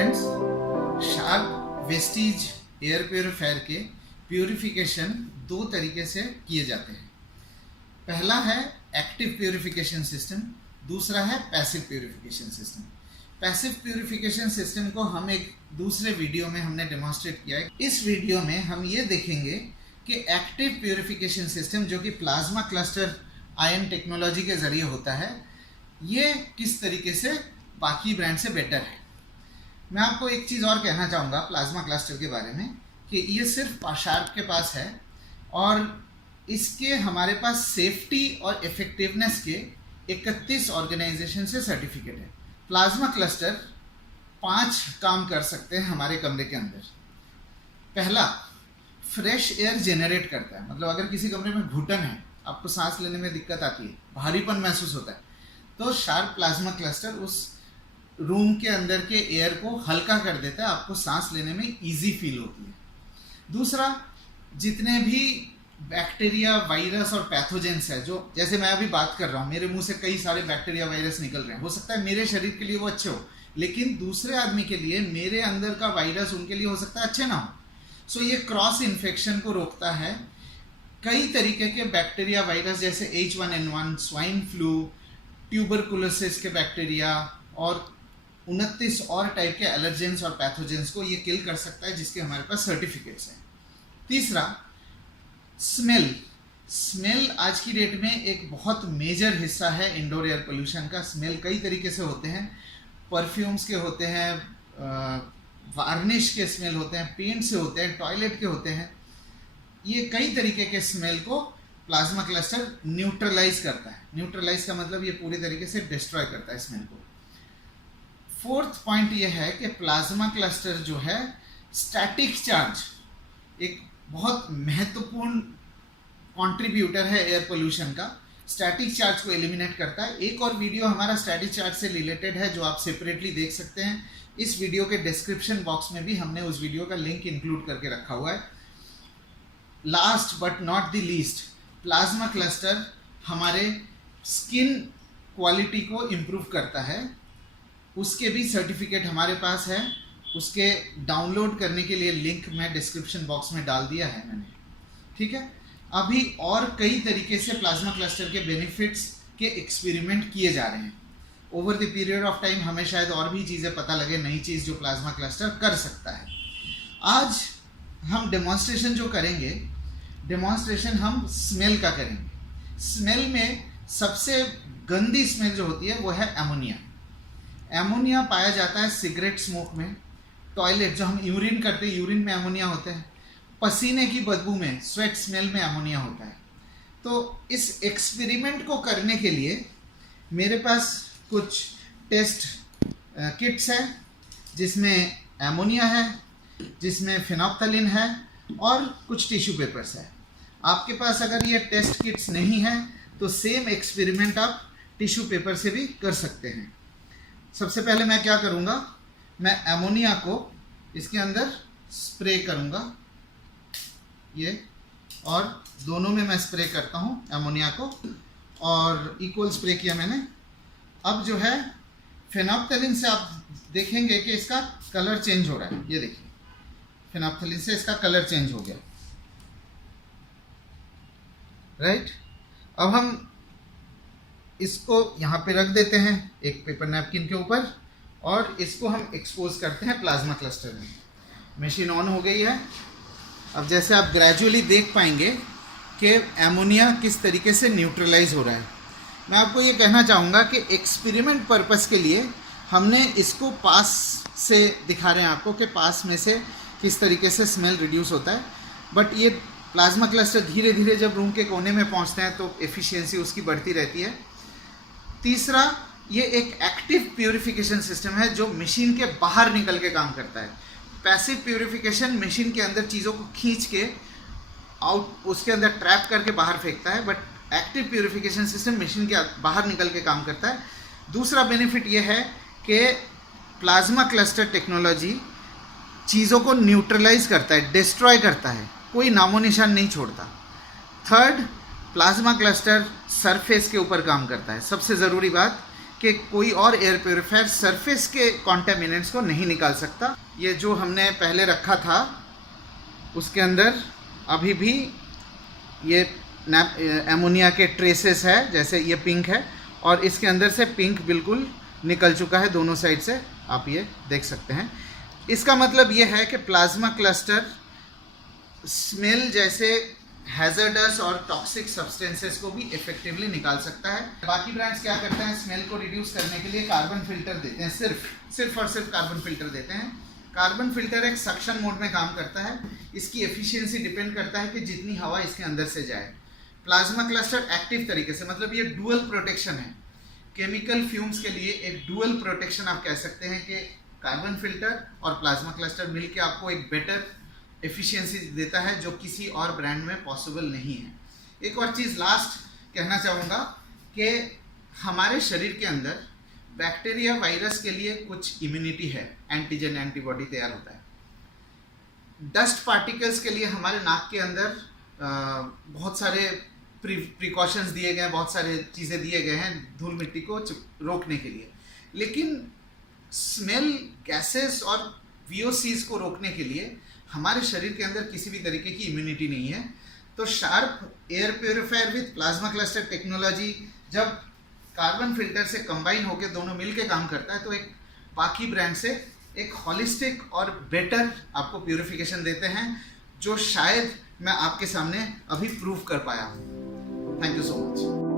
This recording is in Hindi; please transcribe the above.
Friends, shark Vestige air purifier के प्योरीफिकेशन दो तरीके से किए जाते हैं। पहला है एक्टिव प्योरीफिकेशन सिस्टम, दूसरा है passive purification system. Passive purification system को हम एक दूसरे वीडियो में हमने डेमोन्स्ट्रेट किया है। इस वीडियो में हम ये देखेंगे कि एक्टिव प्योरीफिकेशन सिस्टम जो कि प्लाज्मा क्लस्टर आयन टेक्नोलॉजी के ज़रिए होता है, ये किस तरीके से बाकी ब्रांड से बेटर है। मैं आपको एक चीज़ और कहना चाहूँगा प्लाज्मा क्लस्टर के बारे में कि ये सिर्फ शार्क के पास है और इसके हमारे पास सेफ्टी और इफ़ेक्टिवनेस के 31 ऑर्गेनाइजेशन से सर्टिफिकेट है। प्लाज्मा क्लस्टर 5 काम कर सकते हैं हमारे कमरे के अंदर। पहला, फ्रेश एयर जनरेट करता है, मतलब अगर किसी कमरे में घुटन है, आपको सांस लेने में दिक्कत आती है, भारीपन महसूस होता है, तो शार्क प्लाज्मा क्लस्टर उस रूम के अंदर के एयर को हल्का कर देता है, आपको सांस लेने में इजी फील होती है। दूसरा, जितने भी बैक्टीरिया, वायरस और पैथोजेंस है, जो जैसे मैं अभी बात कर रहा हूँ, मेरे मुंह से कई सारे बैक्टीरिया, वायरस निकल रहे हैं, हो सकता है मेरे शरीर के लिए वो अच्छे हो, लेकिन दूसरे आदमी के लिए मेरे अंदर का वायरस उनके लिए हो सकता है अच्छे ना हो। सो ये क्रॉस इन्फेक्शन को रोकता है। कई तरीके के बैक्टीरिया, वायरस जैसे H1N1, स्वाइन फ्लू, ट्यूबरकुलोसिस के बैक्टीरिया और 29 और टाइप के एलर्जेंस और पैथोजेंस को ये किल कर सकता है, जिसके हमारे पास सर्टिफिकेट्स हैं। तीसरा, स्मेल आज की डेट में एक बहुत मेजर हिस्सा है इंडोर एयर पोल्यूशन का। स्मेल कई तरीके से होते हैं, परफ्यूम्स के होते हैं, वार्निश के स्मेल होते हैं, पेंट से होते हैं, टॉयलेट के होते हैं। ये कई तरीके के स्मेल को प्लाज्मा क्लस्टर न्यूट्रलाइज करता है। न्यूट्रलाइज का मतलब ये पूरी तरीके से डिस्ट्रॉय करता है स्मेल को। फोर्थ पॉइंट ये है कि प्लाज्मा क्लस्टर जो है स्टैटिक चार्ज एक बहुत महत्वपूर्ण कंट्रीब्यूटर है एयर पोल्यूशन का। स्टैटिक चार्ज को एलिमिनेट करता है। एक और वीडियो हमारा स्टैटिक चार्ज से रिलेटेड है जो आप सेपरेटली देख सकते हैं। इस वीडियो के डिस्क्रिप्शन बॉक्स में भी हमने उस वीडियो का लिंक इंक्लूड करके रखा हुआ है। Last but not the least, plasma cluster हमारे स्किन क्वालिटी को इम्प्रूव करता है। उसके भी सर्टिफिकेट हमारे पास है। उसके डाउनलोड करने के लिए लिंक मैं डिस्क्रिप्शन बॉक्स में डाल दिया है मैंने, ठीक है। अभी और कई तरीके से प्लाज्मा क्लस्टर के बेनिफिट्स के एक्सपेरिमेंट किए जा रहे हैं। Over the period of time हमें शायद और भी चीज़ें पता लगे, नई चीज़ जो प्लाज्मा क्लस्टर कर सकता है। आज हम डेमोन्स्ट्रेशन जो करेंगे, डेमोन्स्ट्रेशन हम स्मेल का करेंगे। स्मेल में सबसे गंदी स्मेल जो होती है वो है एमोनिया। एमोनिया पाया जाता है सिगरेट स्मोक में, टॉयलेट जो हम यूरिन करते हैं, यूरिन में एमोनिया होते हैं, पसीने की बदबू में, स्वेट स्मेल में एमोनिया होता है। तो इस एक्सपेरिमेंट को करने के लिए मेरे पास कुछ टेस्ट किट्स है, जिसमें एमोनिया है, जिसमें फिनोप्थलीन है और कुछ टिश्यू पेपर्स है। आपके पास अगर ये टेस्ट किट्स नहीं है तो सेम एक्सपेरिमेंट आप टिश्यू पेपर से भी कर सकते हैं। सबसे पहले मैं क्या करूँगा, मैं एमोनिया को इसके अंदर स्प्रे करूँगा, ये, और दोनों में मैं स्प्रे करता हूँ एमोनिया को, और इक्वल स्प्रे किया मैंने। अब जो है फिनोप्थलीन से आप देखेंगे कि इसका कलर चेंज हो रहा है। ये देखिए, फिनोप्थलीन से इसका कलर चेंज हो गया, राइट। अब हम इसको यहाँ पे रख देते हैं एक पेपर नैपकिन के ऊपर, और इसको हम एक्सपोज करते हैं प्लाज्मा क्लस्टर में। मशीन ऑन हो गई है। अब जैसे आप ग्रेजुअली देख पाएंगे कि एमोनिया किस तरीके से न्यूट्रलाइज हो रहा है। मैं आपको ये कहना चाहूँगा कि एक्सपेरिमेंट पर्पस के लिए हमने इसको पास से दिखा रहे हैं आपको कि पास में से किस तरीके से स्मेल रिड्यूस होता है। बट ये प्लाज्मा क्लस्टर धीरे धीरे जब रूम के कोने में पहुँचते हैं तो एफिशिएंसी उसकी बढ़ती रहती है। तीसरा, ये एक एक्टिव प्योरीफिकेशन सिस्टम है जो मशीन के बाहर निकल के काम करता है। पैसिव प्योरीफिकेशन मशीन के अंदर चीज़ों को खींच के आउट, उसके अंदर ट्रैप करके बाहर फेंकता है, but active purification system machine के बाहर निकल के काम करता है। दूसरा बेनिफिट ये है कि प्लाज्मा क्लस्टर टेक्नोलॉजी चीज़ों को न्यूट्रलाइज करता है, डिस्ट्रॉय करता है, कोई नामो निशान नहीं छोड़ता। थर्ड, प्लाज्मा क्लस्टर सरफेस के ऊपर काम करता है। सबसे ज़रूरी बात कि कोई और एयर प्योरीफायर सरफेस के कॉन्टेमिनेंट्स को नहीं निकाल सकता। ये जो हमने पहले रखा था उसके अंदर अभी भी ये एमोनिया के ट्रेसेस है, जैसे ये पिंक है, और इसके अंदर से पिंक बिल्कुल निकल चुका है दोनों साइड से, आप ये देख सकते हैं। इसका मतलब ये है कि प्लाज्मा क्लस्टर स्मेल जैसे हैजर्डस और टॉक्सिक सब्सटेंसेस को भी इफेक्टिवली निकाल सकता है। बाकी ब्रांड्स क्या करते हैं, स्मेल को रिड्यूस करने के लिए कार्बन फिल्टर देते हैं, सिर्फ और सिर्फ कार्बन फिल्टर देते हैं। कार्बन फिल्टर एक सक्शन मोड में काम करता है। इसकी एफिशिएंसी डिपेंड करता है कि जितनी हवा इसके अंदर से जाए। प्लाज्मा क्लस्टर एक्टिव तरीके से, मतलब ये डुअल प्रोटेक्शन है, केमिकल फ्यूम्स के लिए एक डुअल प्रोटेक्शन आप कह सकते हैं कि कार्बन फिल्टर और प्लाज्मा क्लस्टर मिलकर आपको एक बेटर एफिशिएंसी देता है जो किसी और ब्रांड में पॉसिबल नहीं है। एक और चीज़ लास्ट कहना चाहूँगा कि हमारे शरीर के अंदर बैक्टीरिया वायरस के लिए कुछ इम्यूनिटी है, एंटीजन एंटीबॉडी तैयार होता है। डस्ट पार्टिकल्स के लिए हमारे नाक के अंदर बहुत सारे प्रिकॉशंस दिए गए हैं, बहुत सारे चीज़ें दिए गए हैं धूल मिट्टी को रोकने के लिए। लेकिन स्मेल गैसेस और VOCs को रोकने के लिए हमारे शरीर के अंदर किसी भी तरीके की इम्यूनिटी नहीं है। तो sharp air purifier with plasma cluster technology जब कार्बन फिल्टर से कंबाइन होकर दोनों मिलके काम करता है तो एक बाकी ब्रांड से एक हॉलिस्टिक और बेटर आपको प्यूरिफिकेशन देते हैं, जो शायद मैं आपके सामने अभी प्रूव कर पाया हूँ। Thank you so much.